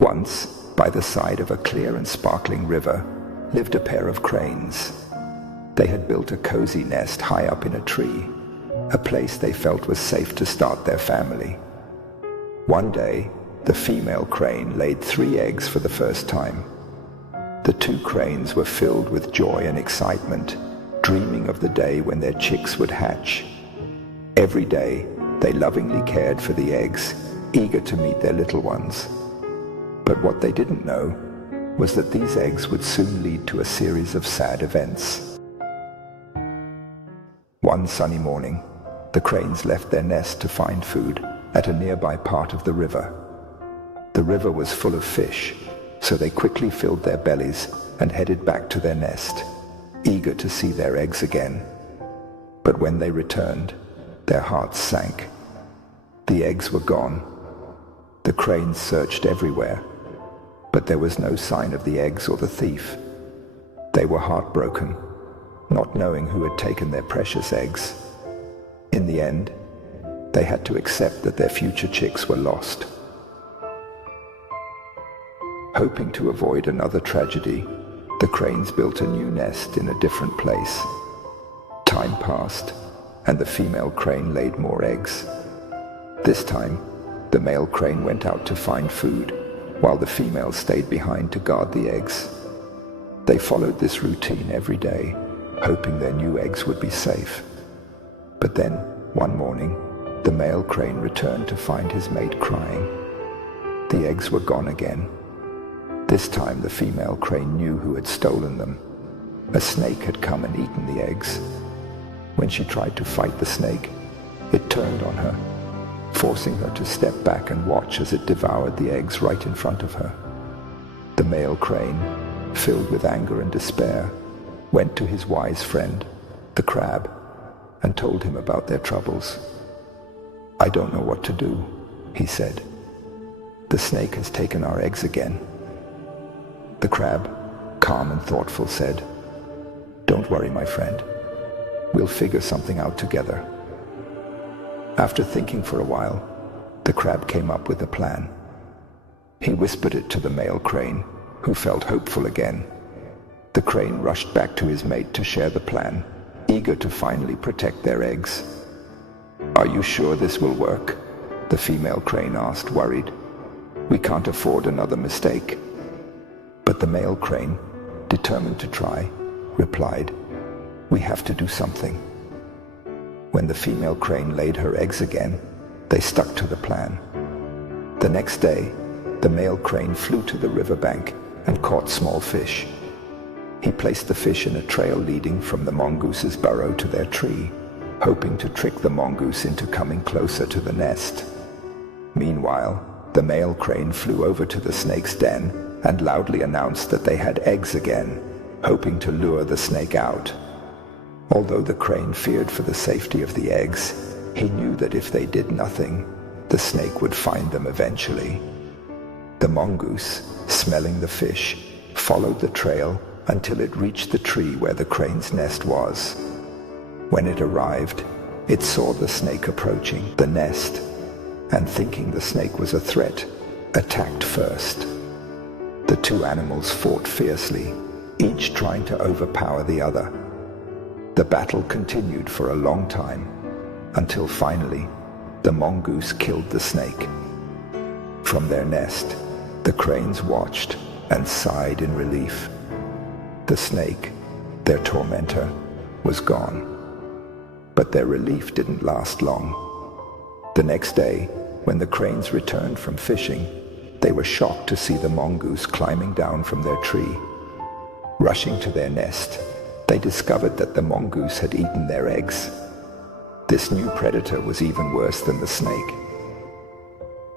Once, by the side of a clear and sparkling river, lived a pair of cranes. They had built a cozy nest high up in a tree, a place they felt was safe to start their family. One day, the female crane laid 3 eggs for the first time. The 2 cranes were filled with joy and excitement, dreaming of the day when their chicks would hatch. Every day, they lovingly cared for the eggs, eager to meet their little ones. But what they didn't know was that these eggs would soon lead to a series of sad events. One sunny morning, the cranes left their nest to find food at a nearby part of the river. The river was full of fish, so they quickly filled their bellies and headed back to their nest, eager to see their eggs again. But when they returned, their hearts sank. The eggs were gone. The cranes searched everywhere, but there was no sign of the eggs or the thief. They were heartbroken, not knowing who had taken their precious eggs. In the end, they had to accept that their future chicks were lost. Hoping to avoid another tragedy, the cranes built a new nest in a different place. Time passed, and the female crane laid more eggs. This time, the male crane went out to find food, while the female stayed behind to guard the eggs. They followed this routine every day, hoping their new eggs would be safe. But then, one morning, the male crane returned to find his mate crying. The eggs were gone again. This time the female crane knew who had stolen them. A snake had come and eaten the eggs. When she tried to fight the snake, it turned on her, forcing her to step back and watch as it devoured the eggs right in front of her. The male crane, filled with anger and despair, went to his wise friend, the crab, and told him about their troubles. "I don't know what to do," he said. "The snake has taken our eggs again." The crab, calm and thoughtful, said, "Don't worry, my friend. We'll figure something out together." After thinking for a while, the crab came up with a plan. He whispered it to the male crane, who felt hopeful again. The crane rushed back to his mate to share the plan, eager to finally protect their eggs. "Are you sure this will work?" the female crane asked, worried. "We can't afford another mistake." But the male crane, determined to try, replied, "We have to do something." When the female crane laid her eggs again, they stuck to the plan. The next day, the male crane flew to the riverbank and caught small fish. He placed the fish in a trail leading from the mongoose's burrow to their tree, hoping to trick the mongoose into coming closer to the nest. Meanwhile, the male crane flew over to the snake's den and loudly announced that they had eggs again, hoping to lure the snake out. Although the crane feared for the safety of the eggs, he knew that if they did nothing, the snake would find them eventually. The mongoose, smelling the fish, followed the trail until it reached the tree where the crane's nest was. When it arrived, it saw the snake approaching the nest, and thinking the snake was a threat, attacked first. The 2 animals fought fiercely, each trying to overpower the other. The battle continued for a long time, until finally, the mongoose killed the snake. From their nest, the cranes watched and sighed in relief. The snake, their tormentor, was gone. But their relief didn't last long. The next day, when the cranes returned from fishing, they were shocked to see the mongoose climbing down from their tree. Rushing to their nest, they discovered that the mongoose had eaten their eggs. This new predator was even worse than the snake.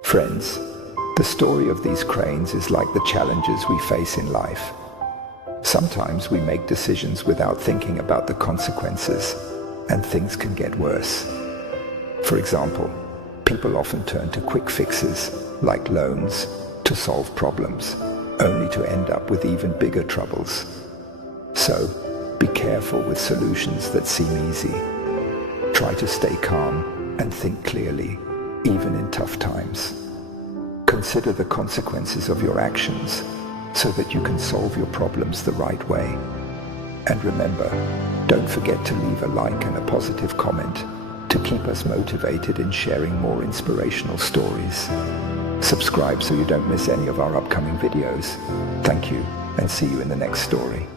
Friends, the story of these cranes is like the challenges we face in life. Sometimes we make decisions without thinking about the consequences, and things can get worse. For example, people often turn to quick fixes, like loans, to solve problems, only to end up with even bigger troubles. So, be careful with solutions that seem easy. Try to stay calm and think clearly, even in tough times. Consider the consequences of your actions so that you can solve your problems the right way. And remember, don't forget to leave a like and a positive comment to keep us motivated in sharing more inspirational stories. Subscribe so you don't miss any of our upcoming videos. Thank you, and see you in the next story.